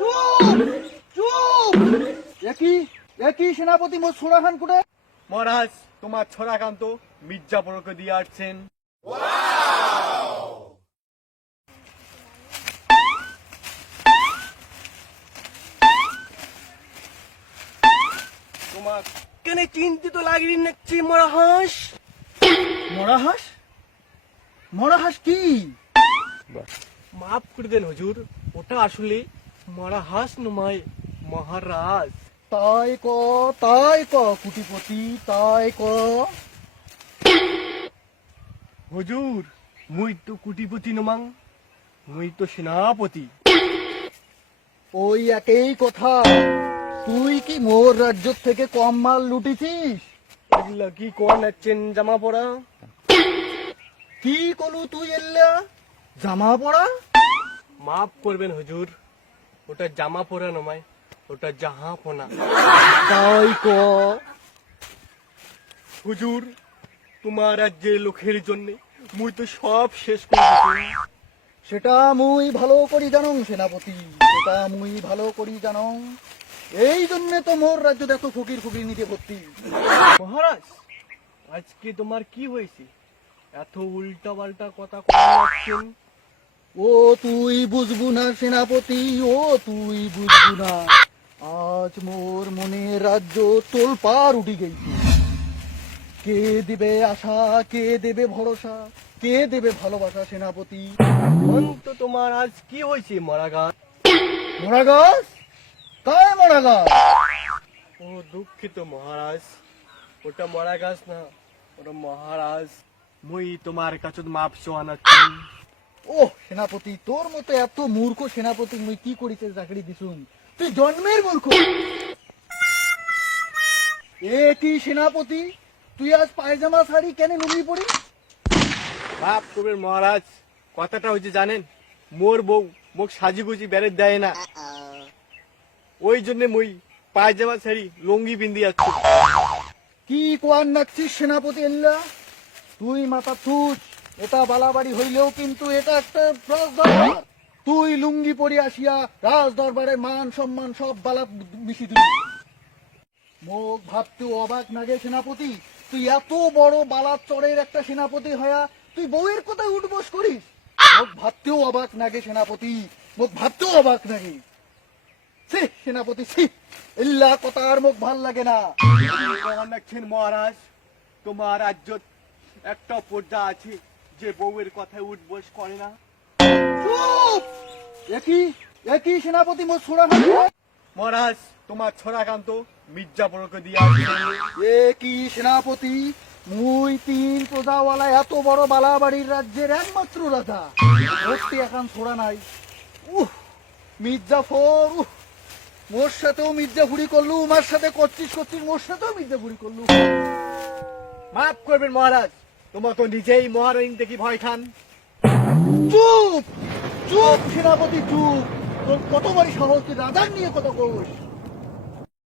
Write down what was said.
চুপ চুপ। একই সেনাপতি মোর ছোড়া খান কুটে। মহারাজ, তোমার ছোড়াকান্ত মির্জাপুরকে দিয়ে আসছেন। তোমার কেন চিন্তিত লাগলি নাকছি মরাহাস? মরাহাস? মরাহাস কি? মাফ করে দেন হুজুর, ওটা আসলে মরাহাস নয়, মহারাজ। তাই ক কুটিপতি, তাই ক। হুজুর, মুই তো কুটিপতি নমাং, মুই তো সেনাপতি। ওই একই কথা। তুই কি মোর রাজ্য থেকে কম মাল লুটিছিস? এগুলা কি কোন আছেন জামা পড়া? কি কলু তুই এল্লা? জামা পড়া? মাফ করবেন হুজুর, ওটা জামা পরা নয়, ওটা জাহা পোনা। তাই ক। হুজুর, তোমার রাজ্যের লোকের জন্য মুই তো সব শেষ করে দিছি। সেটা মুই ভালো করি জানং সেনাপতি, সেটা মুই ভালো করি জানং। এই জন্য তো মোর রাজ্য এত ফকির ফকির নিতে ভর্তি। মহারাজ, আজকে তোমার কি হয়েছে? এত উল্টা পাল্টা কথা বলছেন। ও তুই বুঝবু না সেনাপতি, ও তুই বুঝবু না। আজ মোর মনে রাজ্য তোল পার উঠি গেছে। কে দিবে আশা, কে দেবে ভরসা, কে দেবে ভালোবাসা সেনাপতি? তো তোমার আজ কি হয়েছে মরাগাছ? মরা গাছ? কায় মরা গাছ? ও দুঃখিত মহারাজ, ওটা মরা গাছ না, ওটা মহারাজ। মুই তোমার কাছে মাপ চাওয়ানাচ্ছি। ও সেনাপতি, তোর মতো এত মূর্খ সেনাপতি মুই কি করিতে চাকরি দিছুন? তুই জন্মের মূর্খ। এ কি সেনাপতি, তুই আজ পায়জামা শাড়ি কেন লুঙ্গি পড়ি? মাপ করবেন মহারাজ, কথাটা হচ্ছে জানেন, মোর বউ মোক সাজিগুজি বেড়ে দেয় না, ওই জন্য মুই পায়জামা শাড়ি লুঙ্গি পিন্দি যাচ্ছি। কি কোয়ার নাকছিস সেনাপতি এল্লা? তুই মাথা তুচ। এটা বালাবাড়ি হইলেও কিন্তু এটা একটা রাজদরবার। তুই লুঙ্গি পরি আসিয়া রাজ দরবারে মান সম্মান সব বালা মিশি দিবি। মুখ ভাবতেও অবাক নাগে সেনাপতি, তুই এত বড় বালার চরের একটা সেনাপতি হয়া তুই বউয়ের কথায় উঠবস করিস। মুখ ভাবতেও অবাক নাগে সেনাপতি, মুখ ভাবতেও অবাক নাগে। ছি সেনাপতি ছি, এল্লা কথা আর মুখ ভাল লাগে না। দেখছেন মহারাজ, তোমার রাজ্য একটা পর্দা আছে যে বউয়ের কথায় উঠবস করে না। চুপ! একই সেনাপতি মোর ছোড়া খান। মহারাজ, তোমার ছোড়াকান্ত মির্জাপুরকে দিয়ে আসছেন। একই সেনাপতি, মুই তিন প্রজাওয়ালা এত বড় বালাবাড়ির রাজ্যের একমাত্র রাজা। ভর্তি এখন ছোড়া নাই। মির্জাফর, মোর সাথেও মির্জাফুরি করলু, উমার সাথে করছিস মোর সাথেও মির্জাফুরি করলু। মাফ করবেন মহারাজ, তোমার তো নিজেই মহারানী দেখি ভয় খান। চুপ চুপ সেনাপতি চুপ। তোর কত বড় সাহস, তুই রাজার নিয়ে কথা কোস?